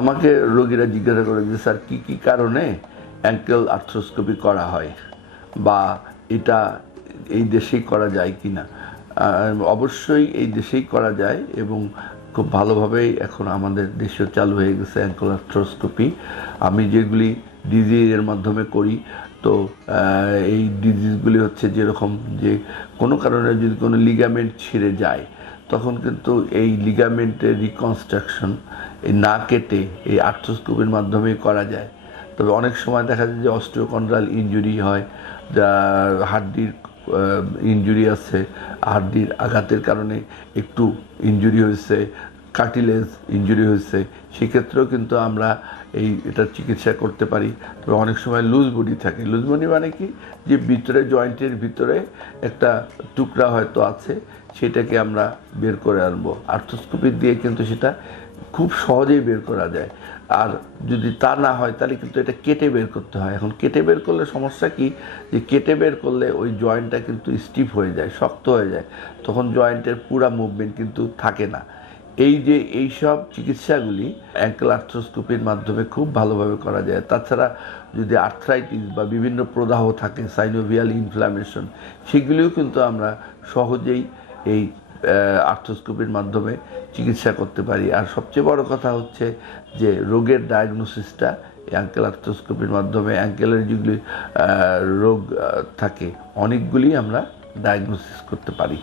আমাকে রোগীরা জিজ্ঞাসা করে যে স্যার কী কী কারণে অ্যাঙ্কেল আর্থ্রোস্কোপি করা হয় বা এটা এই দেশেই করা যায় কি না। অবশ্যই এই দেশেই করা যায় এবং খুব ভালোভাবেই এখন আমাদের দেশেও চালু হয়ে গেছে অ্যাঙ্কেল আর্থ্রোস্কোপি। আমি যেগুলি ডিজিজের মাধ্যমে করি, তো এই ডিজিজগুলি হচ্ছে যেরকম যে কোনো কারণে যদি কোনো লিগামেন্ট ছিঁড়ে যায় তখন কিন্তু এই লিগামেন্টের রিকনস্ট্রাকশন এই না কেটে এই আর্থ্রোস্কোপির মাধ্যমেই করা যায়। তবে অনেক সময় দেখা যায় যে অস্টিওকন্ড্রাল ইনজুরি হয়, যা হাড্ডির ইনজুরি আছে, হাড্ডির আঘাতের কারণে একটু ইনজুরি হয়েছে, কার্টিলেজ ইনজুরি হয়েছে, সেক্ষেত্রেও কিন্তু আমরা এটার চিকিৎসা করতে পারি। তবে অনেক সময় লুজ বডি থাকে। লুজ বডি মানে কি, যে ভিতরে জয়েন্টের ভিতরে একটা টুকরা হয়তো আছে, সেটাকে আমরা বের করে আনবো আর্থ্রোস্কোপি দিয়ে, কিন্তু সেটা খুব সহজেই বের করা যায়। আর যদি তা না হয় তাহলে কিন্তু এটা কেটে বের করতে হয়। এখন কেটে বের করলে সমস্যা কি, যে কেটে বের করলে ওই জয়েন্টটা কিন্তু স্টিফ হয়ে যায়, শক্ত হয়ে যায়, তখন জয়েন্টের পুরা মুভমেন্ট কিন্তু থাকে না। এই সব চিকিৎসাগুলি অ্যাঙ্কেল আর্থ্রোস্কোপির মাধ্যমে খুব ভালোভাবে করা যায়। তাছাড়া যদি আর্থ্রাইটিস বা বিভিন্ন প্রদাহ থাকে, সাইনোভিয়াল ইনফ্লামেশন, সেগুলিও কিন্তু আমরা সহজেই এই আর্থ্রোস্কোপির মাধ্যমে চিকিৎসা করতে পারি। আর সবচেয়ে বড় কথা হচ্ছে যে রোগের ডায়াগনোসিসটা অ্যাঙ্কেল আর্থ্রোস্কোপির মাধ্যমে, অ্যাঙ্কেলের যেগুলি রোগ থাকে অনেকগুলি আমরা ডায়াগনোসিস করতে পারি।